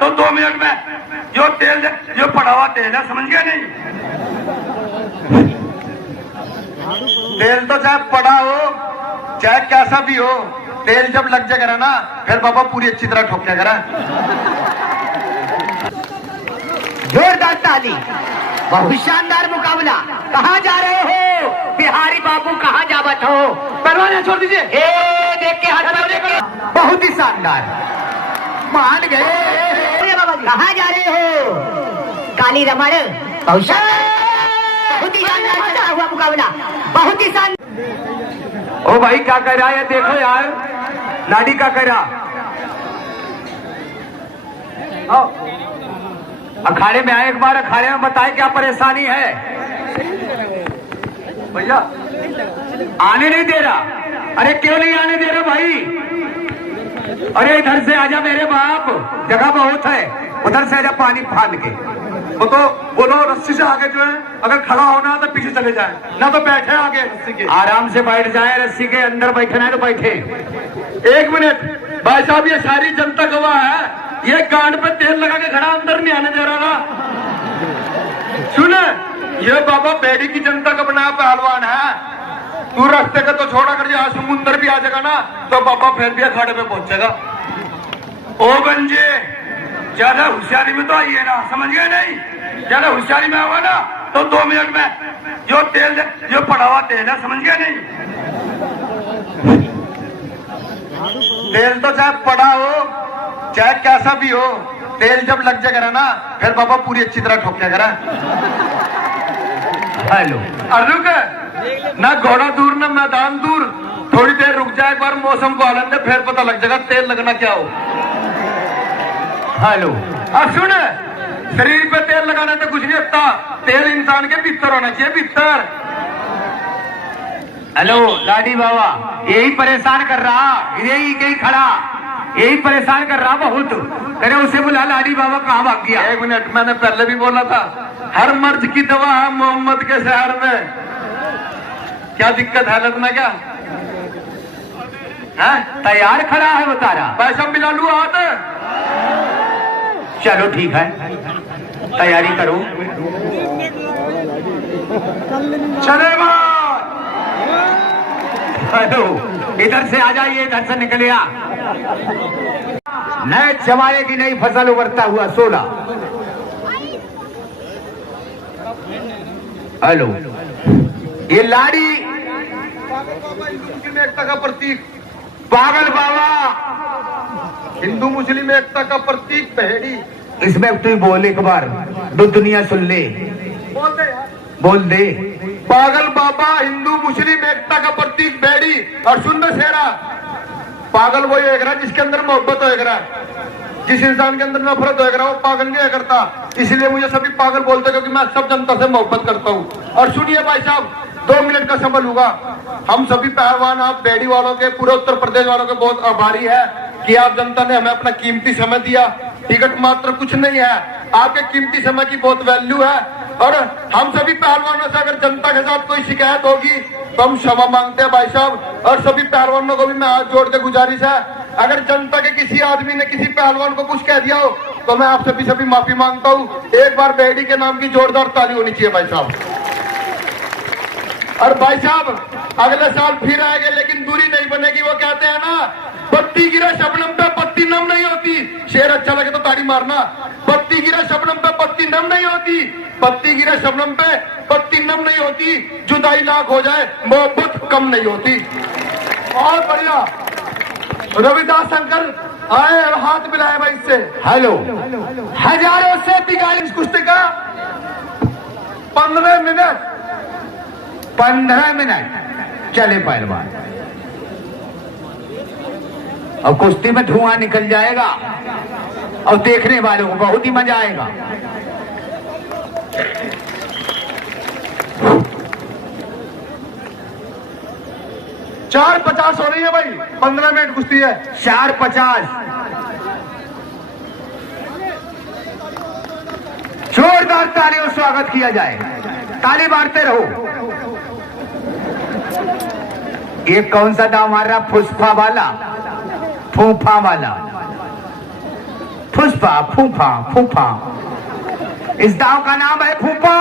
तो 2 मिनट में जो तेल जो पड़ा हुआ तेल है, समझ गया नहीं? तेल तो चाहे पड़ा हो चाहे कैसा भी हो, तेल जब लग जाएगा ना फिर बाबा पूरी अच्छी तरह ठोक करा। जोरदार ताली, बहुत शानदार मुकाबला। कहाँ जा रहे हो बिहारी बाबू, कहाँ जावत हो? पहलवान छोड़ दीजिए। देख के हाथ में देख के, बहुत ही शानदार, मान गए। कहाँ जा रहे हो काली रमण? बहुत ही शानदार चला हुआ मुकाबला, बहुत ही शानदार। ओ भाई क्या कर रहा है देखो यार, लाडी क्या कर रहा? अखाड़े में आए, एक बार अखाड़े में बताए क्या परेशानी है? भैया आने नहीं दे रहा। अरे क्यों नहीं आने दे रहा भाई? अरे इधर से आजा मेरे बाप, जगह बहुत है, उधर से आजा पानी फाड़ के। वो तो बोलो रस्सी से आगे जो है, अगर खड़ा होना तो पीछे चले जाए, ना तो बैठे आगे रस्सी के, आराम से बैठ जाए। रस्सी के अंदर बैठना है तो बैठे। 1 मिनट भाई साहब, ये सारी जनता गवाह है, ये गांड पे तेल लगा के खड़ा, अंदर नहीं आने दे रहा ना। सुने, ये बाबा बेड़ी की जनता का बनाया पहलवान है। तू रास्ते का तो छोड़ा कर, यहाँ समुंदर भी आ जाएगा ना तो बाबा फिर भी अखाड़े पे पहुंचेगा। ओ गंजे, ज्यादा होशियारी में तो आइए ना, समझ गए नहीं? ज्यादा होशियारी में होगा ना तो 2 मिनट में जो तेल जो पड़ा हुआ तेल है, समझ गए नहीं? तेल तो चाहे पड़ा हो चाहे कैसा भी हो, तेल जब लग जाएगा ना फिर बाबा पूरी अच्छी तरह ठोक करा। हेलो, रुक ना, घोड़ा दूर ना मैदान दूर, थोड़ी देर रुक जाए, एक बार मौसम को आनंद दे, फिर पता लग जाएगा तेल लगना क्या हो। हेलो, अब सुन, शरीर पे तेल लगाना तो कुछ नहीं होता, तेल इंसान के भीतर होना चाहिए, भीतर। हेलो लाडी बाबा, यही परेशान कर रहा, यही कहीं खड़ा, यही परेशान कर रहा बहुत। करे उसे बुला, लाडी बाबा कहाँ भाग गया? 1 मिनट, मैंने पहले भी बोला था, हर मर्ज की दवा है मोहम्मद के शहर में। क्या दिक्कत है लगना क्या है? तैयार खड़ा है बता रहा। पैसा मिला लू हाथ, चलो ठीक है, तैयारी करो। चले हेलो, इधर से आ जाइए, इधर से निकले आ। नए जमाने की नई फसल उभरता हुआ 16। हेलो, ये लाड़ी हिंदू मुस्लिम एकता का प्रतीक, पागल बाबा हिंदू मुस्लिम एकता का प्रतीक पहेड़ी। इसमें तू बोल एक बार, दो दुनिया सुन ले, बोल दे। पागल बाबा हिंदू मुस्लिम एकता का प्रतीक बेड़ी। और सुन दे शेरा, पागल वो होएगा जिसके अंदर मोहब्बत होएगा, जिस इंसान के अंदर नफरत होएगा वो पागल नहीं करता। इसलिए मुझे सभी पागल बोलते क्योंकि मैं सब जनता से मोहब्बत करता हूँ। और सुनिए भाई साहब, 2 मिनट का समय लूंगा। हम सभी पहलवान, आप बेड़ी वालों के, पूरे उत्तर प्रदेश वालों के बहुत आभारी है कि आप जनता ने हमें अपना कीमती समय दिया। टिकट मात्र कुछ नहीं है, आपके कीमती समय की बहुत वैल्यू है। और हम सभी पहलवानों से अगर जनता के साथ कोई शिकायत होगी तो हम क्षमा मांगते हैं भाई साहब। और सभी पहलवानों को भी मैं हाथ जोड़ के गुजारिश है, अगर जनता के किसी आदमी ने किसी पहलवान को कुछ कह दिया हो तो मैं आप सभी माफी मांगता हूँ। एक बार बेड़ी के नाम की जोरदार ताली होनी चाहिए भाई साहब। और भाई साहब अगले साल फिर आएंगे, लेकिन दूरी नहीं बनेगी। वो कहते हैं ना, पत्ती गिरा शबनम पे पत्ती नम नहीं होती। शेर अच्छा लगे तो ताड़ी मारना। पत्ती गिरा शबनम पे पत्ती नम नहीं होती, पत्ती गिरा शबनम पे पत्ती नम नहीं होती। जुदाई लाख हो जाए मोहब्बत कम नहीं होती। और बढ़िया रविदास शंकर आए और हाथ मिलाए भाई से। हेलो, हजारों से 42 कुश्ती का 15 मिनट चले पहलवान। अब कुश्ती में धुआं निकल जाएगा और देखने वालों को बहुत ही मजा आएगा। चार 50 हो रही है भाई, 15 मिनट कुश्ती है। 4:50 जोरदार तालियों स्वागत किया जाए, ताली मारते रहो। ये कौन सा दाव मार रहा? फुसफा वाला, फूफा वाला, फुसपा फूफा फूफा, इस दांव का नाम है फूफा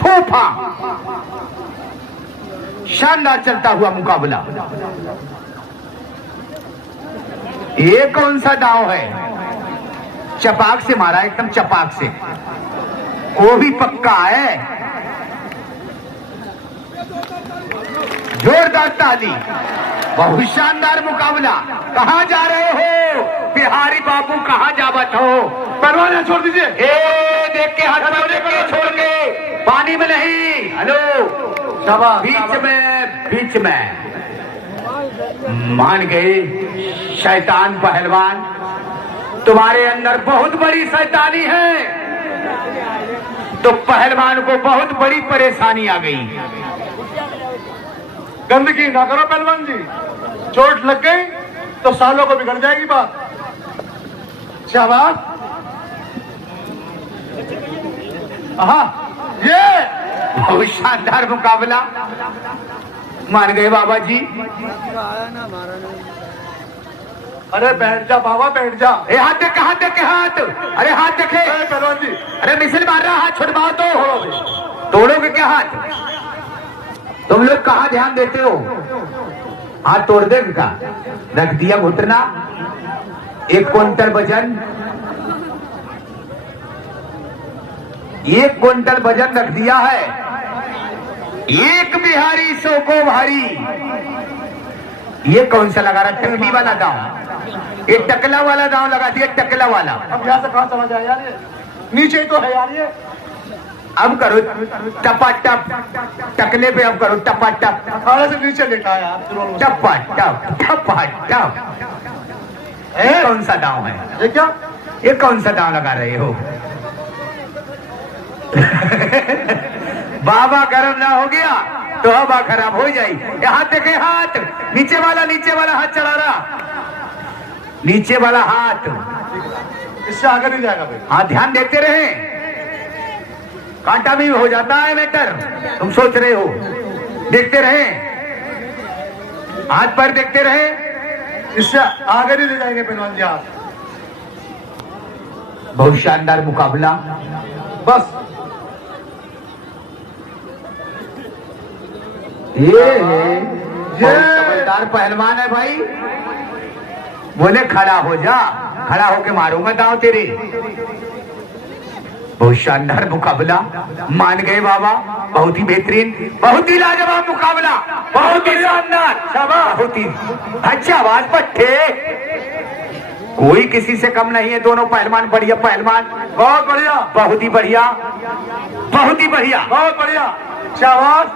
फूफा। शानदार चलता हुआ मुकाबला। ये कौन सा दांव है? चपाक से मारा, एकदम चपाक से, वो भी पक्का है। जोरदार ताली, बहुत शानदार मुकाबला। कहां जा रहे हो बिहारी बाबू, कहां जावत हो? पहलवान छोड़ दीजिए। देख के हाथ में देख के छोड़ के, पानी में नहीं। हेलो, बीच में मान गए शैतान पहलवान, तुम्हारे अंदर बहुत बड़ी शैतानी है। तो पहलवान को बहुत बड़ी परेशानी आ गई। गंदगी ना करो पहलवान जी, चोट लग गई तो सालों को बिगड़ जाएगी बात। शाबाश। ये बहुत शानदार मुकाबला। मान गए बाबा जी। अरे बैठ जा बाबा, बैठ जा। हाथ देखे, हाथ देखे, हाथ। अरे हाथ देखे पहलवान जी। अरे मिसिल मार रहा, हाथ छुड़वाओ तो। तोड़ोगे क्या हाथ? तुम लोग कहाँ ध्यान देते हो? हाथ तोड़ देगा का? रख दिया घुटना। 1 क्विंटल वजन, 1 क्विंटल वजन रख दिया है। एक बिहारी 100 को भारी। ये कौन सा लगा रहा? टकली वाला दांव, एक टकला वाला दांव लगा दिया, टकला वाला। अब यहाँ से कहाँ चला जाए यार? ये नीचे ही तो है यार ये। अब करो टपा टप, टकले पे अब करो टपा टप। खाने से नीचे लेटा है यार। टपा टप टपा टप। ये कौन सा दांव है? ये क्या? ये कौन सा दांव लगा रहे हो? बाबा गरम ना हो गया तो हवा खराब हो जाए। हाथ देखे, हाथ नीचे वाला हाथ चला रहा, नीचे वाला हाथ। इससे आगे नहीं जाएगा भाई। हाँ, ध्यान देते रहे, कांटा भी हो जाता है मैटर। तुम सोच रहे हो, देखते रहे, हाथ पर देखते रहे। इससे आगे नहीं ले जाएंगे पहलवान जी आप। बहुत शानदार मुकाबला। बस ये समझदार पहलवान है भाई। बोले खड़ा हो जा, खड़ा होके मारूंगा दांव तेरे। बहुत शानदार मुकाबला। मान गए बाबा, बहुत ही बेहतरीन, बहुत ही लाजवाब मुकाबला, बहुत ही शानदार। बहुत ही अच्छा आवाज पट्टे, कोई किसी से कम नहीं है। दोनों पहलवान बढ़िया पहलवान, बहुत बढ़िया, बहुत ही बढ़िया, बहुत ही बढ़िया, बहुत बढ़िया। शाबाश,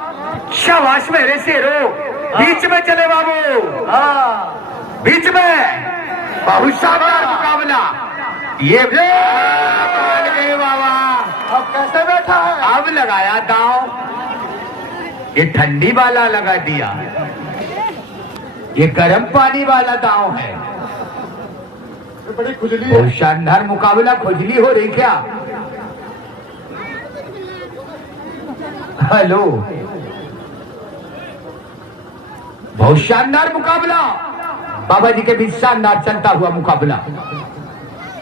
शाबाश मेरे शेरो। बीच में चले बाबू, हाँ बीच में। बहुत शानदार मुकाबला। ये मान गए बाबा। अब कैसे बैठा है? अब लगाया दांव, ये ठंडी वाला लगा दिया, ये गर्म पानी वाला दांव है। ये बड़ी खुजली है। बहुत शानदार मुकाबला। खुजली हो रही क्या? हेलो, बहुत शानदार मुकाबला। बाबा जी के बीच शानदार चलता हुआ मुकाबला।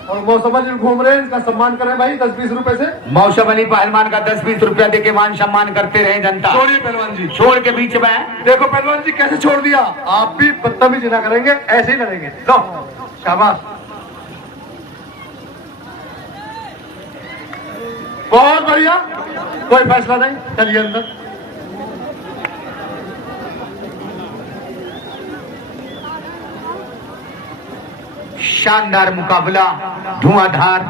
और मौसम अली घूम रहे हैं, इनका सम्मान करें भाई 10-20 रुपए से। मौसम अली पहलवान का 10-20 रुपया देके मान सम्मान करते रहे जनता। छोड़िए पहलवान जी, छोड़ के बीच में देखो पहलवान जी कैसे छोड़ दिया। आप भी बदतमीजी ना करेंगे, ऐसे ही करेंगे। लो शाबाश, बहुत बढ़िया। कोई फैसला नहीं, चलिए अंदर। शानदार मुकाबला, धुआंधार।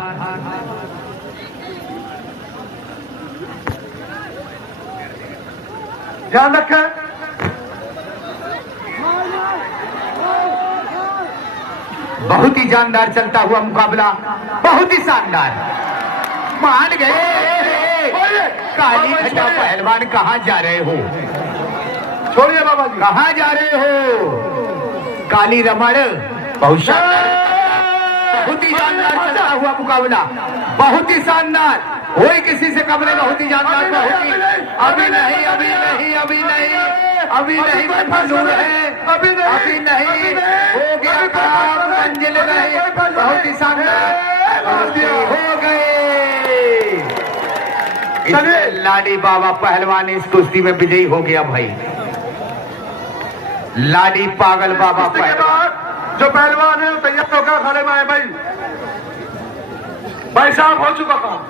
ध्यान रखें। बहुत ही जानदार चलता हुआ मुकाबला, बहुत ही शानदार। मान गए। काली खटा पहलवान, कहाँ जा रहे हो? छोड़िए बाबा जी, कहाँ जा रहे हो? काली रमण, बहुत शानदार, बहुत ही शानदार चलता हुआ मुकाबला, बहुत ही शानदार। कोई किसी से कम नहीं, बहुत ही शानदार। बहुत ही अभी नहीं, अभी नहीं, अभी नहीं, अभी नहीं, दूर है। अभी नहीं हो गया काम, मंजिल नहीं, बहुत ही शानदार हो गए। इसमें लाडी बाबा पहलवान इस कुश्ती में विजयी हो गया भाई। लाडी पागल बाबा पहलवान जो पहलवान है वो तैयार होकर खड़े में है भाई साहब, हो चुका काम।